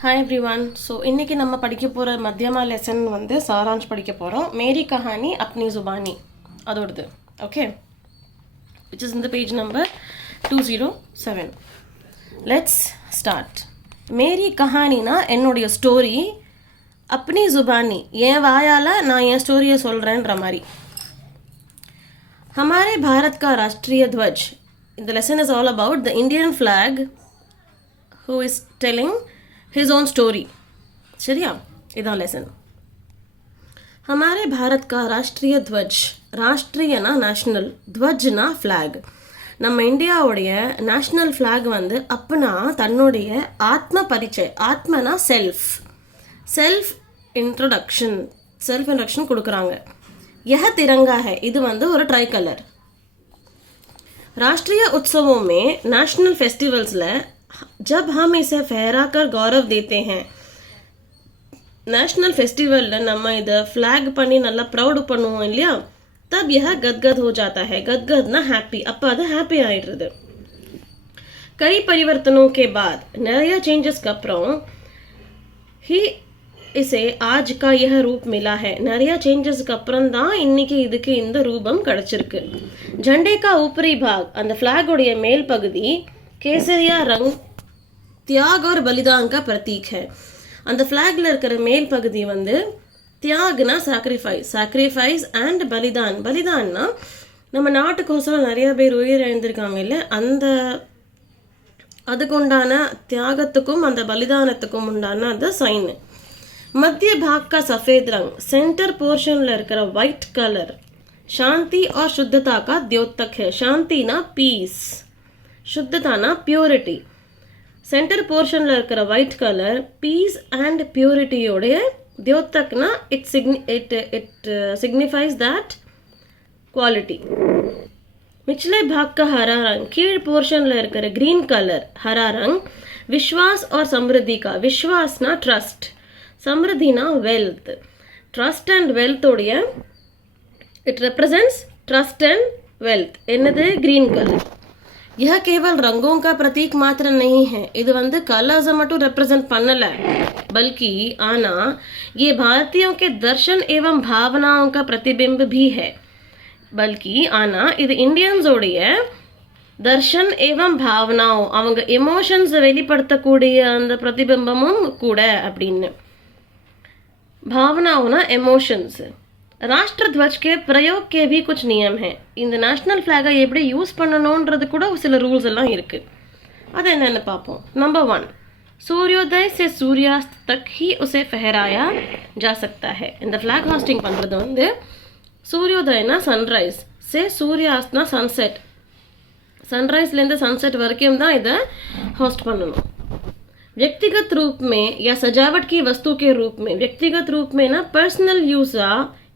Hi everyone. सो इनके நம்ம படிக்க போற மத்தியமா லெசன் வந்து சாராம்ஷ் படிக்க போறோம். मेरी कहानी अपनी जुबानी அதோடது. Okay, which is in the page number 207. Let's start. मेरी कहानी ना என்னோட ஸ்டோரி, अपनी जुबानी என் வாயால நான் என் ஸ்டோரியை சொல்றேன்ற மாதிரி. हमारे भारत का राष्ट्रीय ध्वज. The lesson is all about the Indian flag who is telling his own story. சரியா, இதான் லெசன். हमारे भारत का राष्ट्रीय ध्वज. ராஷ்ட்ரியனா நேஷ்னல், த்வஜ்னா ஃப்ளாக். நம்ம இந்தியாவுடைய நேஷ்னல் ஃப்ளாக் வந்து அப்பனா தன்னுடைய ஆத்ம பரிச்சய், ஆத்மனா செல்ஃப் இன்ட்ரோடக்ஷன் கொடுக்குறாங்க. यह तिरंगा है, இது வந்து ஒரு ட்ரை கலர். राष्ट्रीय उत्सवों में नेशनल फेस्टिवल्स ले जब हम इसे फहरा कर गौरव देते हैं, नेशनल फेस्टिवल நம்ம இதை ஃப்ளாக் பண்ணி நல்லா ப்ரௌட் பண்ணுவோம் இல்லையா, तब यह गदगद हो जाता है. गदगदना हैप्पी, அப்போ அது ஹாப்பி ஆயிடுறது. कई परिवर्तनों के बाद, நிறைய சேஞ்சஸ்க்கு அப்புறம் ही इसे आज का यह रूप मिला है. நிறைய சேஞ்சஸ்க்கு அப்புறம் தான் இன்னைக்கு இதுக்கு இந்த ரூபம் கிடைச்சிருக்கு. झंडे का ऊपरी भाग, அந்த ஃப்ளாக் உடைய மேல் பகுதி केसरिया रंग त्याग और बलिदान का प्रतीक है. அந்த ஃப்ளாக்ல இருக்கிற மேல் பகுதி வந்து தியாக்னா சாக்ரிஃபைஸ் அண்ட் பலிதான்னா நம்ம நாட்டுக்கோசரம் நிறைய பேர் உயிர் இழந்திருக்காங்க இல்லை, அந்த அதுக்குண்டான தியாகத்துக்கும் அந்த பலிதானத்துக்கும் உண்டான அந்த சைன். मध्य भाग का सफ़ेद रंग, सेंटर पोर्शन இருக்கிற वाइट कलर शांति और शुद्धता का द्योतक है. शांति ना पीस, शुद्धता ना प्योरिटी. सेंटर पोर्शन இருக்கிற white colour piece and purity உடைய द्योतक ना it signifies that quality. निचले भाग का हरा रंग, कीड़ पोर्शन இருக்கிற ग्रीन कलर हरा रंग विश्वास और समृद्धि का. विश्वास ना ट्रस्ट, समृद्धिना wealth. Trust and wealth Odia it represents trust and wealth. என்னது ग्रीन कलर. यह केवल रंगों का प्रतीक मात्र नहीं है, இது வந்து कलर्स மட்டும் ரெப்ரசன்ட் பண்ணல, बल्कि आना ये भारतीयों के दर्शन एवं भावनाओं का प्रतिबिंब भी है. बल्कि आना இது இந்தியன்ஸ் உடைய தர்ஷன் ஏவம் பாவனாவோ, அவங்க எமோஷன்ஸ் வெளிப்படுத்தக்கூடிய அந்த பிரதிபிம்பமும் கூட அப்படின்னு. भावनाओं எமோஷன்ஸ். ராஷ்டிர த்வஜ் के प्रयोग के भी कुछ नियम है. இந்த நேஷனல் ஃப்ளாகை எப்படி யூஸ் பண்ணணுன்றது கூட சில ரூல்ஸ் எல்லாம் இருக்கு. அது என்னென்னு பார்ப்போம். नंबर 1, सूर्योदय से सूर्यास्त तक ही उसे फहराया जा सकता है. இந்த ஃப்ளாக் ஹாஸ்டிங் பண்ணுறது வந்து சூரியோதயனா சன்ரைஸ், से सूर्यास्तனா சன்செட், சன்ரைஸ்லேருந்து சன்செட் வரைக்கும் தான் இதை ஹோஸ்ட் பண்ணணும். व्यक्तिगत रूप में या सजावट की वस्तु के रूप में. व्यक्तिगत रूप में ना पर्सनल यूज़ा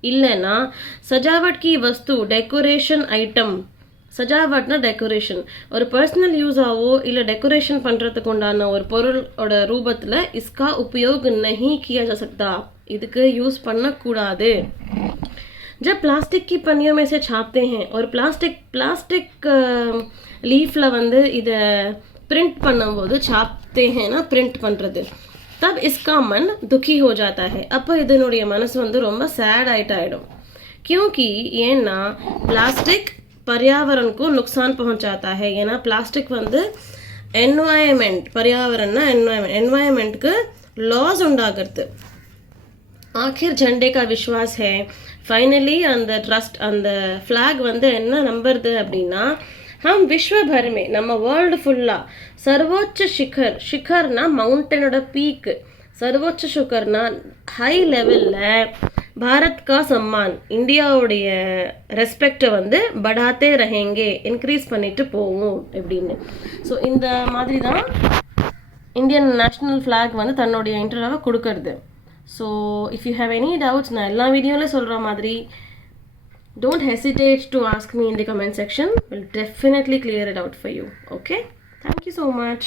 இல்லைனா सजावट की वस्तु डेकोरेशन ஐட்டம். சஜாவட்னா டெக்கரேஷன், ஒரு பர்சனல் யூஸாவோ இல்லை டெக்கரேஷன் பண்ணுறதுக்கு உண்டான ஒரு பொருளோட ரூபத்தில் इसका उपयोग नहीं किया जा सकता, இதுக்கு யூஸ் பண்ணக்கூடாது. जब प्लास्टिक की पन्नियों में से छापते हैं और प्लास्टिक लीफ्ல வந்து இதை प्रिंट பண்ணும்போது छापते हैं ना, प्रिंट பண்ணுறது, तब इसका मन दुखी हो जाता है. அப்போ இதனுடைய மனசு வந்து ரொம்ப சேட் ஆயிடும். क्योंकि ஏன்னா प्लास्टिक पर्यावरण को नुकसान पहुंचाता है. ஏன்னா பிளாஸ்டிக் வந்து என்வாயன்மெண்ட், पर्यावरणனா என்வாயன்மெண்ட்க்கு லாஸ் உண்டாகிறது. आखिर झंडे का विश्वास है. फाइनली அந்த ட்ரஸ்ட், அந்த ஃப்ளாக் வந்து என்ன நம்புறது அப்படின்னா, हम विश्व भर में நம்ம வேர்ல்டு ஃபுல்லாக सर्वोच्च शिखर, शिखरना माउंटेनோட पीक, सर्वोच्च शिखरना हाई लेवलिல் भारत का सम्मान, இந்தியாவுடைய ரெஸ்பெக்டை வந்து बढ़ाते रहेंगे, இன்க்ரீஸ் பண்ணிட்டு போவோம் அப்படின்னு. ஸோ இந்த மாதிரி தான் இந்தியன் நேஷ்னல் ஃப்ளாக் வந்து தன்னுடைய இன்டர்வியூவை கொடுக்கறது. So if you have any doubts, நான் எல்லா வீடியோவில் சொல்கிற மாதிரி don't hesitate to ask me in the comment section. We'll definitely clear it out for you. Okay, thank you so much.